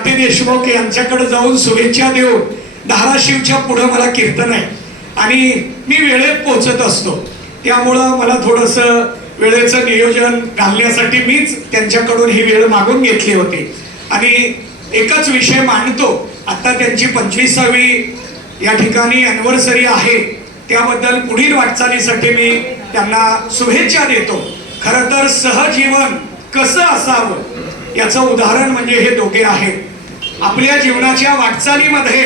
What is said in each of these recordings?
Latte Deshmukh यांच्याकडे जाऊन शुभेच्छा देऊन धाराशिवच्या पुढे मला कीर्तन आहे आणि मी वेळेत पोहोचत असतो, त्यामुळं मला थोडंसं वेळेचं नियोजन घालण्यासाठी मीच त्यांच्याकडून ही वेळ मागून घेतली होती आणि एकच विषय मांडतो. आता त्यांची 25वी या ठिकाणी अॅनिव्हर्सरी आहे, त्याबद्दल पुढील वाटचालीसाठी मी त्यांना शुभेच्छा देतो. खरं तर सहजीवन कसं असावं याचं उदाहरण म्हणजे हे दोघे आहेत. आपल्या जीवनाच्या वाटचालीमध्ये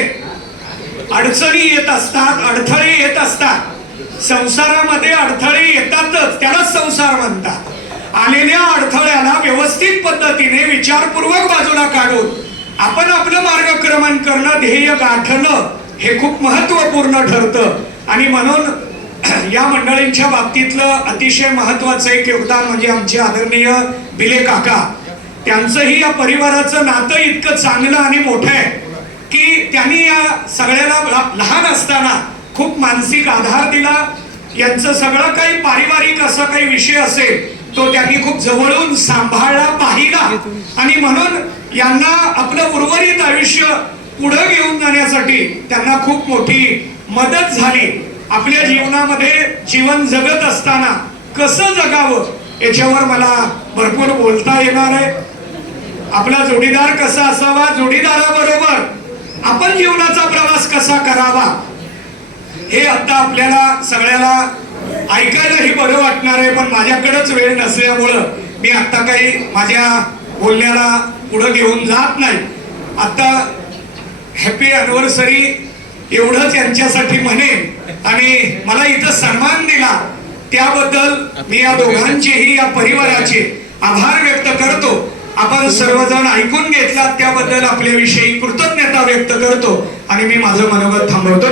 अडचणी येत असतात, अडथळे येत असतात. संसारामध्ये अडथळे येतातच, त्यालाच संसार म्हणतात. आलेल्या अडथळ्याला व्यवस्थित पद्धतीने विचारपूर्वक बाजूला काढून आपण आपलं मार्गक्रमण करणं, ध्येय गाठणं हे खूप महत्वपूर्ण ठरतं. आणि म्हणून या मंडळींच्या बाबतीतलं अतिशय महत्वाचं एक योगदान म्हणजे आमचे आदरणीय बिले काका. त्यांचंही या परिवाराचं नातं इतकं चांगलं आणि मोठं आहे की त्यांनी या सगळ्याला लहान असताना खूप मानसिक आधार दिला. यांचं सगळं काही पारिवारिक असा काही विषय असेल तो त्यांनी खूप जवळून सांभाळला, पाहिला आणि म्हणून यांना आपलं उर्वरित आयुष्य पुढे घेऊन जाण्यासाठी त्यांना खूप मोठी मदत झाली. आपल्या जीवनामध्ये जीवन जगत असताना कसं जगावं याच्यावर मला भरपूर बोलता येणार आहे. आपला जोडीदार कसा असावा, जोडीदाराबरोबर आपण जीवनाचा प्रवास कसा करावा हे आता आपल्याला सगळ्याला ऐकायलाही बरं वाटणार आहे. पण माझ्याकडेच वेळ नसल्यामुळं मी आता काही माझ्या बोलण्याला पुढे घेऊन जात नाही. आता हॅपी अॅनिव्हर्सरी एवढंच यांच्यासाठी म्हणेन आणि मला इथं सन्मान दिला त्याबद्दल मी या दोघांचेही या परिवाराचे आभार व्यक्त करतो. आपण सर्वजण ऐकून घेतलात त्याबद्दल आपल्याविषयी कृतज्ञता व्यक्त करतो आणि मी माझं मनोगत थांबवतो.